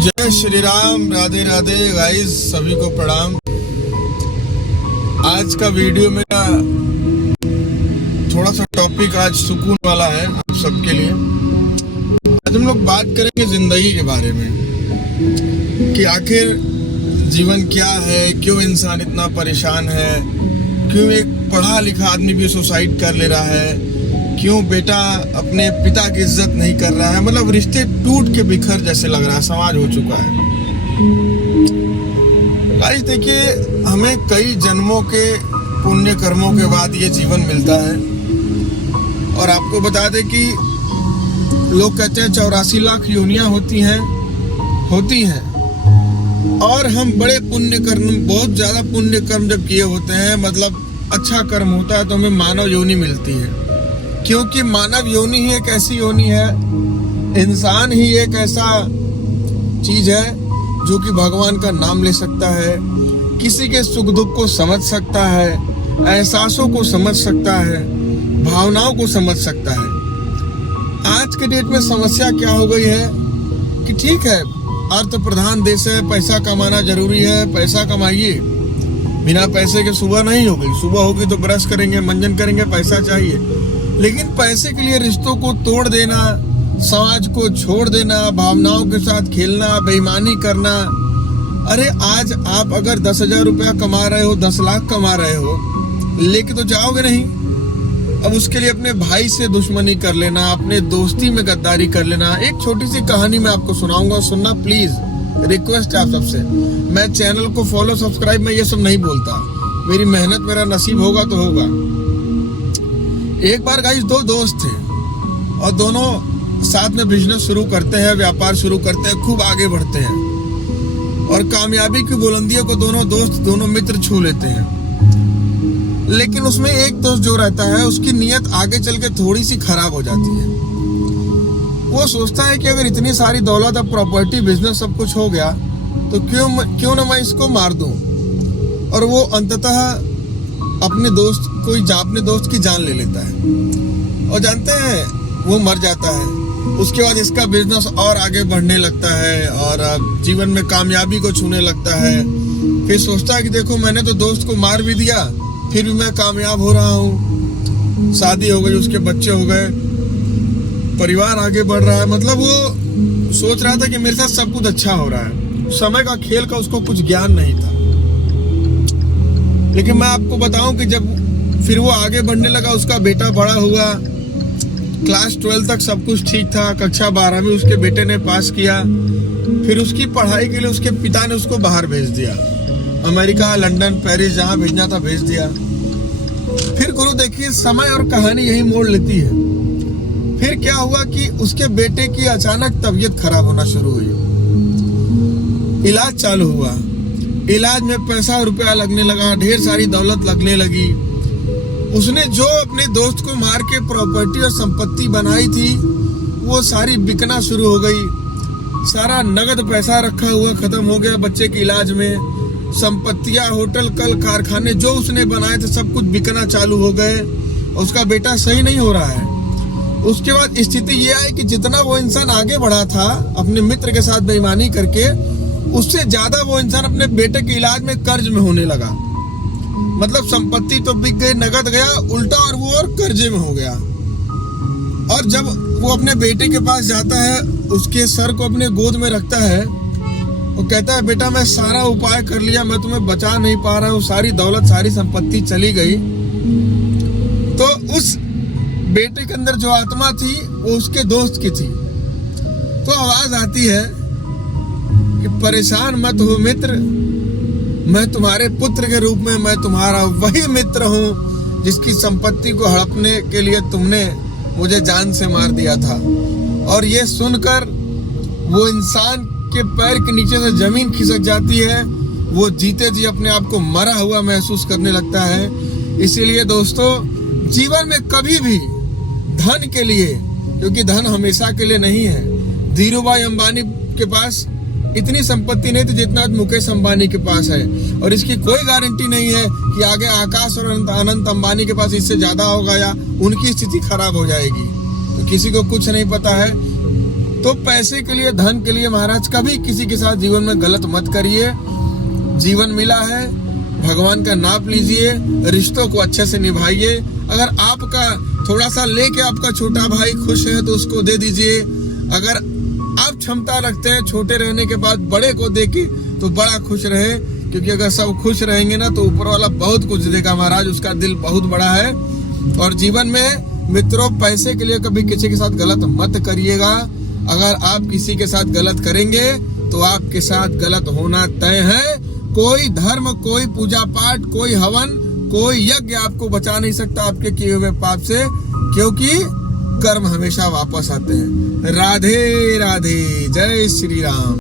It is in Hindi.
जय श्री राम, राधे राधे गाइस, सभी को प्रणाम। आज का वीडियो मेरा थोड़ा सा टॉपिक आज सुकून वाला है आप सबके लिए। आज हम लोग बात करेंगे जिंदगी के बारे में कि आखिर जीवन क्या है, क्यों इंसान इतना परेशान है, क्यों एक पढ़ा लिखा आदमी भी सुसाइड कर ले रहा है, क्यों बेटा अपने पिता की इज्जत नहीं कर रहा है। मतलब रिश्ते टूट के बिखर जैसे लग रहा है, समाज हो चुका है। गाइस देखिए, हमें कई जन्मों के पुण्य कर्मों के बाद ये जीवन मिलता है। और आपको बता दें कि लोग कहते हैं 84 लाख योनियां होती हैं और हम बड़े पुण्य कर्म, बहुत ज्यादा पुण्य कर्म जब किए होते हैं, मतलब अच्छा कर्म होता है, तो हमें मानव योनि मिलती है। क्योंकि मानव योनि ही एक ऐसी योनि है, इंसान ही एक ऐसा चीज है जो कि भगवान का नाम ले सकता है, किसी के सुख दुख को समझ सकता है, एहसासों को समझ सकता है, भावनाओं को समझ सकता है। आज के डेट में समस्या क्या हो गई है कि ठीक है, अर्थ प्रधान देश है, पैसा कमाना जरूरी है, पैसा कमाइए। बिना पैसे के सुबह नहीं होगी, सुबह होगी तो ब्रश करेंगे, मंजन करेंगे, पैसा चाहिए। लेकिन पैसे के लिए रिश्तों को तोड़ देना, समाज को छोड़ देना, भावनाओं के साथ खेलना, बेईमानी करना। अरे आज आप अगर 10,000 रुपया कमा रहे हो, 10 लाख कमा रहे हो, लेके तो जाओगे नहीं। अब उसके लिए अपने भाई से दुश्मनी कर लेना, अपने दोस्ती में गद्दारी कर लेना। एक छोटी सी कहानी मैं आपको सुनाऊंगा, सुनना प्लीज, रिक्वेस्ट है आप सबसे। मैं चैनल को फॉलो सब्सक्राइब में ये सब नहीं बोलता, मेरी मेहनत, मेरा नसीब होगा तो होगा। एक बार गाइस 2 दोस्त थे और दोनों साथ में बिजनेस शुरू करते हैं, व्यापार शुरू करते हैं, खूब आगे बढ़ते हैं और कामयाबी की बुलंदियों को दोनों मित्र छू लेते हैं। लेकिन उसमें एक दोस्त जो रहता है, उसकी नीयत आगे चल के थोड़ी सी खराब हो जाती है। वो सोचता है कि अगर इतनी सारी दौलत, अब प्रॉपर्टी, बिजनेस सब कुछ हो गया, तो क्यों ना मैं इसको मार दूं। और वो अंततः अपने दोस्त की जान ले लेता है और जानते हैं वो मर जाता है। उसके बाद इसका बिजनेस और आगे बढ़ने लगता है और जीवन में कामयाबी को छूने लगता है। फिर सोचता है कि देखो, मैंने तो दोस्त को मार भी दिया, फिर भी मैं कामयाब हो रहा हूँ, शादी हो गई, उसके बच्चे हो गए, परिवार आगे बढ़ रहा है। मतलब वो सोच रहा था कि मेरे साथ सब कुछ अच्छा हो रहा है। समय का खेल का उसको कुछ ज्ञान नहीं था। लेकिन मैं आपको बताऊं कि जब फिर वो आगे बढ़ने लगा, उसका बेटा बड़ा हुआ, क्लास 12 तक सब कुछ ठीक था, कक्षा 12वीं उसके बेटे ने पास किया। फिर उसकी पढ़ाई के लिए उसके पिता ने उसको बाहर भेज दिया, अमेरिका, लंदन, पेरिस, जहां भेजना था भेज दिया। फिर गुरु देखिए, समय और कहानी यही मोड़ लेती है। फिर क्या हुआ कि उसके बेटे की अचानक तबीयत खराब होना शुरू हुई, इलाज चालू हुआ, इलाज में पैसा रुपया लगने लगा, ढेर सारी दौलत लगने लगी। उसने जो अपने दोस्त को मार के प्रॉपर्टी और संपत्ति बनाई थी, वो सारी बिकना शुरू हो गई। सारा नगद पैसा रखा हुआ खत्म हो गया बच्चे के इलाज में। संपत्तियां, होटल, कल कारखाने जो उसने बनाए थे, सब कुछ बिकना चालू हो गए। उसका बेटा सही नहीं हो रहा है। उसके बाद स्थिति ये आई कि जितना वो इंसान आगे बढ़ा था अपने मित्र के साथ बेईमानी करके, उससे ज्यादा वो इंसान अपने बेटे के इलाज में कर्ज में होने लगा। मतलब संपत्ति तो बिक गई, नगद गया, उल्टा और वो और कर्जे में हो गया। और जब वो अपने बेटे के पास जाता है, उसके सर को अपने गोद में रखता है, वो कहता है, बेटा मैं सारा उपाय कर लिया, मैं तुम्हें बचा नहीं पा रहा हूँ, सारी दौलत, सारी संपत्ति चली गई। तो उस बेटे के अंदर जो आत्मा थी वो उसके दोस्त की थी। तो आवाज आती है कि परेशान मत हो मित्र, मैं तुम्हारे पुत्र के रूप में, मैं तुम्हारा वही मित्र हूँ जिसकी संपत्ति को हड़पने के लिए तुमने मुझे जान से मार दिया था। और ये सुनकर वो इंसान के पैर के नीचे से जमीन खिसक जाती है। वो जीते जी अपने आप को मरा हुआ महसूस करने लगता है। इसीलिए दोस्तों, जीवन में कभी भी धन के लिए, क्योंकि धन हमेशा के लिए नहीं है। धीरूभाई अंबानी के पास इतनी संपत्ति नहीं थी जितना मुकेश अंबानी के पास है, और इसकी कोई गारंटी नहीं है कि आगे आकाश और अनंत अंबानी के पास इससे ज्यादा होगा या उनकी स्थिति खराब हो जाएगी। तो किसी को कुछ नहीं पता है। तो पैसे के लिए, धन के लिए महाराज कभी किसी के साथ जीवन में गलत मत करिए। जीवन मिला है, भगवान का नाप लीजिए, रिश्तों को अच्छे से निभाइए। अगर आपका थोड़ा सा लेके आपका छोटा भाई खुश है तो उसको दे दीजिए। अगर आप क्षमता रखते हैं छोटे रहने के बाद बड़े को देके तो बड़ा खुश रहे, क्योंकि अगर सब खुश रहेंगे ना तो ऊपर वाला बहुत कुछ देगा महाराज। उसका दिल बहुत बड़ा है। और जीवन में मित्रों, पैसे के लिए कभी किसी के साथ गलत मत करिएगा। अगर आप किसी के साथ गलत करेंगे तो आपके साथ गलत होना तय है। कोई धर्म, कोई पूजा पाठ, कोई हवन, कोई यज्ञ आपको बचा नहीं सकता आपके किए हुए पाप से, क्योंकि कर्म हमेशा वापस आते हैं। राधे राधे, जय श्री राम।